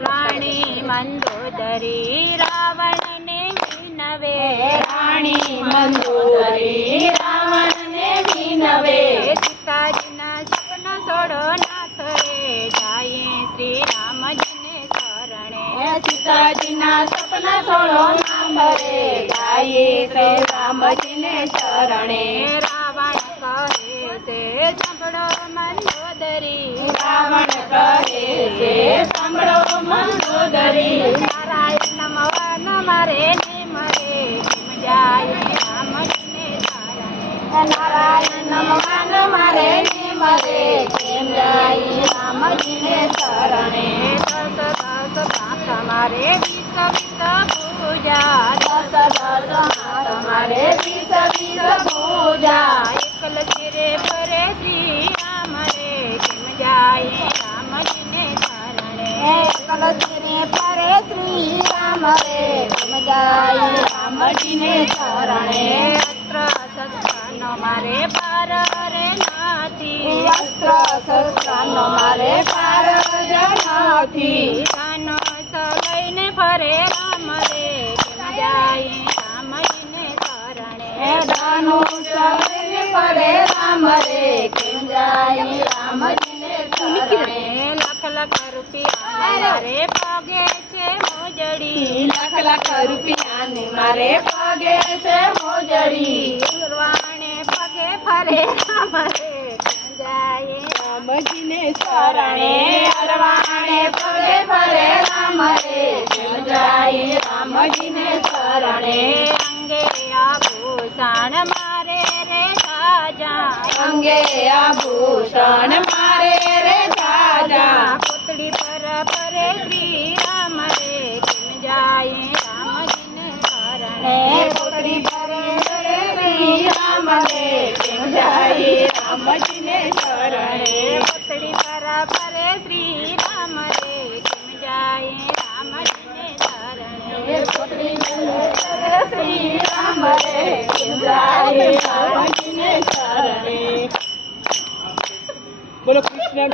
રાણી મંદોદરી રાવણને વિનવે રાણી મંદોદરી રાવણને વિનવે સીતાજીના સપના છોડો નાથ રે જાય શ્રી રામજીને શરણે સીતાજીના સપના છોડો નામ રે ગાયે શ્રી રામજીને શરણે રાવણ કહે છે સાંભળો મંદોદરી રાવણ કહે છે સાંભળો મંદોદરી નારાયણ નમવાન મારે ને મરે કેમ જાય રામજીને શરણે નારાયણ નમવાન મારે ને મરે કેમ જાય રામજીને શરણે દસ હાથ મારે વિસ પૂજા દસ હાથ મારે વિસ પૂજા એકલ શિરે ભરે શ્રી રામ રે કેમ જાય રામજીને શરણે કલશરે પરે શ્રી રામ રે કેમ જાય રામજીને શરણે અસ્ત્ર શસ્ત્રનો મારે પાર રે નથી અસ્ત્ર શસ્ત્રનો મારે પાર જ નથી ધનુષ લઈને ફરે રામ રે કેમ જાય રામજીને શરણે ધનુષ લઈને ફરે રામ રે કેમ જાય રામજીને શરણે લાખ લાખ રૂપિયા મારે પગે છે મોજડી લાખ લાખ રૂપિયાની મારે પગે છે મોજડી ઉરવાણે પગે ફરે રામ રે કેમ જાય રામજીને શરણે અરવાણે પગે ફરે રામ રે કેમ જાય રામજીને શરણે અંગે આભૂષણ મારે રે રાજા અંગે આભૂષણ મારે રે રાજા પુતળી પર ફરે શ્રી રામ રે કેમ જાય રામજીને શરણે પુત્રી ફરે શ્રી રામ રે કેમ જાય રામજીને શરણે પુતળી પર ફરે શ્રી રામ રે કેમ જાય રામજીને શરણે પુત્રી ફરે શ્રી રામ રે કેમ જાય રામજીને શરણે બોલો કૃષ્ણ